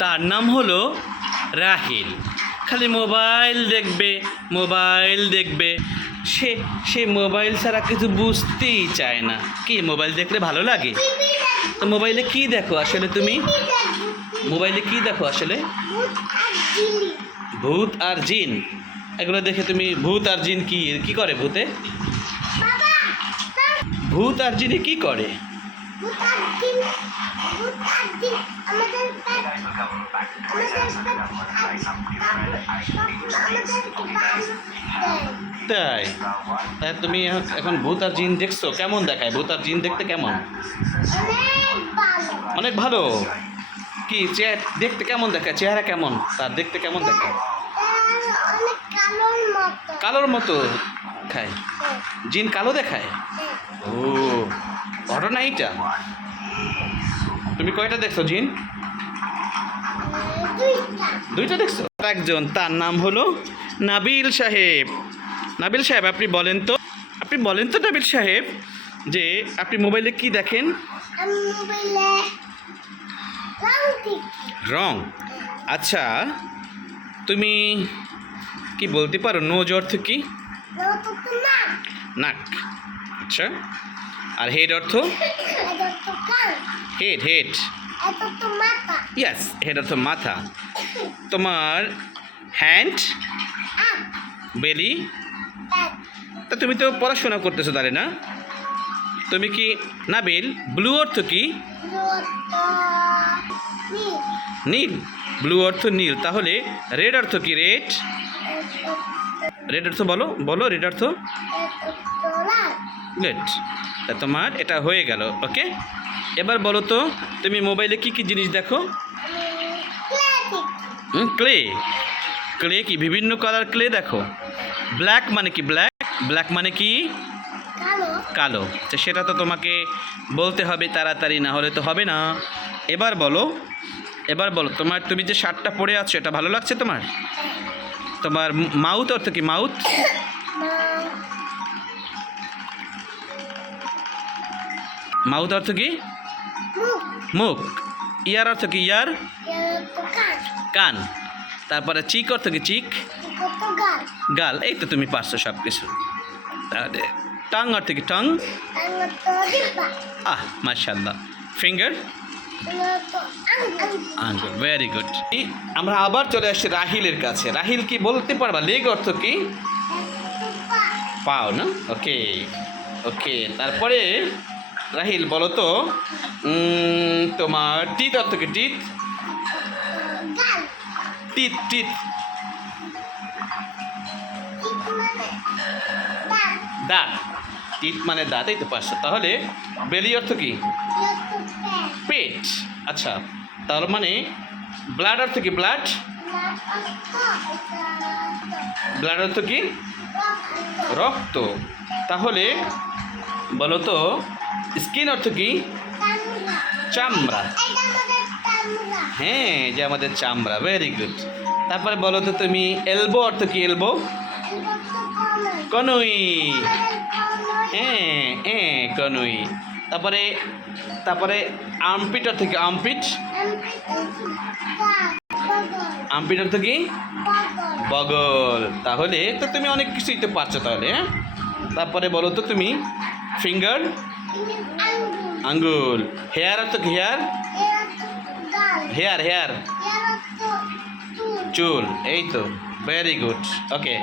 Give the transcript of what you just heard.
তার নাম হলো রাহিল। খালি মোবাইল দেখবে মোবাইল দেখবে। সে সে মোবাইল ছাড়া কিছু বুঝতেই চায় না। কি মোবাইল দেখলে ভালো লাগে? তো মোবাইলে কি দেখো আসলে তুমি? মোবাইলে কি দেখো আসলে? ভূত আর জিন। এগুলো দেখে তুমি ভূত আর জিন কি কি করে ভূতে? ভূত আর জিনে কি করে? তাই? তাই তুমি এখন ভূত আর জিন দেখছ? কেমন দেখায়? ভূত আর জিন দেখতে কেমন? অনেক ভালো। কি চেয়ার দেখতে কেমন দেখায়? চেহারা কেমন? তার দেখতে কেমন দেখায়? কালোর মতো খায় জিন কালো দেখায়? ও, ঘটনা এইটা। তুমি কয়টা দেখছ জিন? দুইটা। দেখছ? একজন তার নাম হলো নাবিল সাহেব। নাবিল সাহেব আপনি বলেন তো আপনি বলেন তো নাবিল সাহেব যে আপনি মোবাইলে কি দেখেন? রং আচ্ছা তুমি কি বলতে পারো নোজ অর্থ কি নাক। আচ্ছা। আর হেড অর্থ? হেড হেড ইয়াস হেড অর্থ মাথা। তোমার হ্যান্ড বেলি তা তুমি তো পড়াশোনা করতেছো তাহলে না? তুমি কি নাবিল? ব্লু অর্থ কি? নীল। ব্লু অর্থ নীল। তাহলে রেড অর্থ কি রেড রেড অর্থ বলো বলো রেড অর্থ? লেট তা তোমার এটা হয়ে গেল ওকে এবার বলো তো তুমি মোবাইলে কি কি জিনিস দেখো? ক্লে ক্লে কি? বিভিন্ন কালার ক্লে দেখো। ব্ল্যাক মানে কি ব্ল্যাক ব্ল্যাক মানে কি? কালো। তো সেটা তো তোমাকে বলতে হবে তাড়াতাড়ি না হলে তো হবে না। এবার বলো এবার বলো তোমার তুমি যে শার্টটা পরে আছো এটা ভালো লাগছে তোমার? তোমার মাউথ অর্থ কি মাউথ মাউথ অর্থ কি? মুখ। ইয়ার অর্থ কি ইয়ার? কান। তারপরে চিক অর্থ কি চিক? গাল। এই তো তুমি পারছ সব কিছু তাহলে টাং অর্থ কি টং? আহ মাশাল্লাহ ফিঙ্গার আঙ্গুল ভেরি গুড আমরা আবার চলে আসছি রাহিলের কাছে। রাহিল কি বলতে পারবা? লেগ অর্থ কি? পাও। না? ওকে ওকে তারপরে রাহিল, বলো তো তোমার টিথ অর্থ কি? টিত? টিত টিত। দাঁত। টিথ মানে দাঁত, এই তো পারছ তাহলে বেলি অর্থ কি? পেট। আচ্ছা তার মানে ব্লাড অর্থ কি? ব্লাড? ব্লাড অর্থ কি? রক্ত। তাহলে বলো তো স্কিন অর্থ কি? চামড়া। হ্যাঁ যে আমাদের চামড়া ভেরি গুড তারপরে বলো তো তুমি এলবো অর্থ কি এলবো কনুই। হ্যাঁ হ্যাঁ কনুই। তারপরে তারপরে আমপিট অর্থ কি? আমপিট আমপিট অর্থ কি? বগল। তাহলে তো তুমি অনেক কিছুই তো পারছ তাহলে হ্যাঁ? তারপরে বলো তো তুমি ফিঙ্গার আঙ্গুল হেয়ার অর্থ হেয়ার হেয়ার হেয়ার চুল এই তো ভেরি গুড ওকে